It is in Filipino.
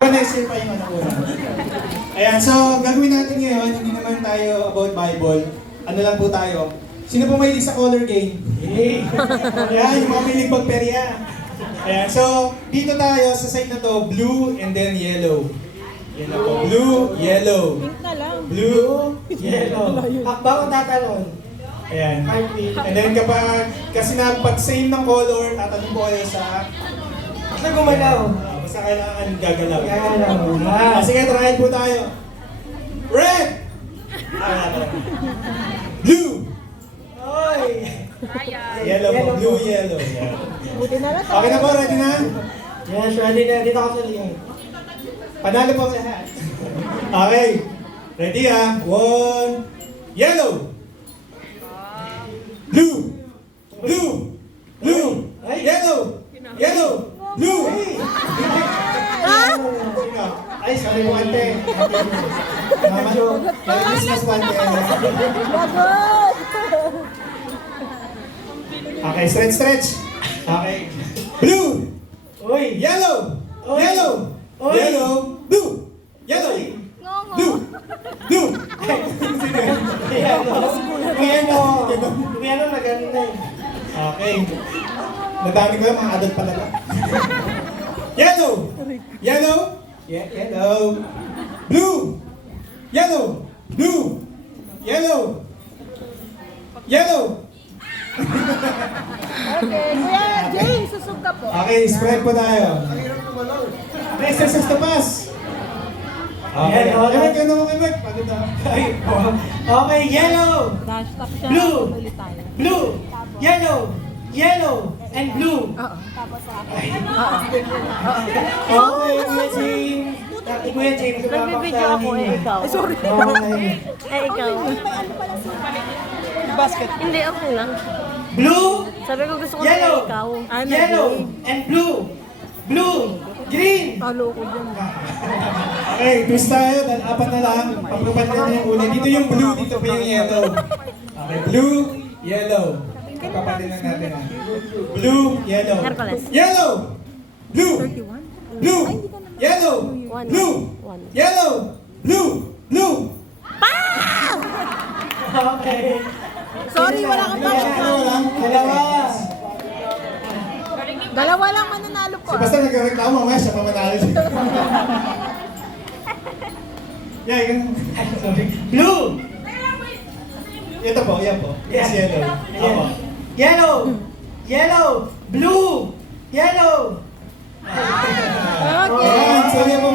Next year pa yung ano una. Ayan, so gagawin natin ngayon, hindi naman tayo about Bible. Ano lang po tayo. Sino po mahilig sa color game? Yay! Ayan, yung mga mahilig magperya. Ayan, so dito tayo sa side na to, blue and then yellow. Yan na po, blue, yellow. Pink na lang. Blue, yellow. Hakbang ang tatalon. Ayan. And then kasi na pag same ng color, tatanong po kayo sa... Basta gumalaw. Basta kailangan gagalaw. Gagalaw. Sige, try po tayo. Red! Blue! Oy! Yellow po, blue, yellow. Yan. Buti na lang. Okay na po, ready na? Yes, ready na. Dito ako sa liyan. Panalo po ang lahat. Okay. Ready ah. One. Yellow! Blue! Blue! Blue! Yellow! Yellow! Blue! Ay, sabi mo ante. Medyo. Christmas ante. Bagod! Okay, stretch, stretch. Okay. Blue! Uy! Yellow! Oy. Yellow! Oy. Yellow! Blue! Yellow! Blue! Blue! Ayan o. Ayan o. Ayan o, nagano na eh. Okay. Nadami ko lang, mga adult pala lang. Yellow! Yellow! Yellow! Blue! Yellow! Blue! Yellow! Yellow! Okay, Kuya James, susog ka po. Okay, spread po tayo. Next exercise to pass. Okay. Yan, okay. Emek, ano mo, Emek? Pagod na. Ay, okay, yellow! Dash top siya. Blue! Ulit tayo. Blue! Yellow! Yellow! And blue! Tapos sa akin. Okay, Kuya James. Kuya James, Nagbibideo ako eh, ikaw. Ay, sorry. Okay. Eh, ikaw. Basket. Hindi, okay lang. Blue! Sabi ko gusto ko Yellow! na ikaw. Yellow! And blue! Blue! Green! Halo ko dyan. Okay, twist tayo. Dahil apat na lang. Pagpapat natin yung una. Dito yung blue, dito pa yung yellow. Okay, blue, yellow. Papapatin lang natin ha. Blue, yellow. Hercules. Yellow! Blue! 31? Blue! Yellow! One. Blue! One. Yellow! Blue! Blue! Okay. Sorry, wala kang Dalawa bakit. lang. Dalawa. Dalawa lang mananalo po. Basta nagreklamo nga siya, mamanalo siya. Yeah, ganun. Sorry. Blue! Ito po, yan po. Yes, yellow. Apo. Yellow! Yellow! Blue! Yellow! Okay. Ayan, sorry po.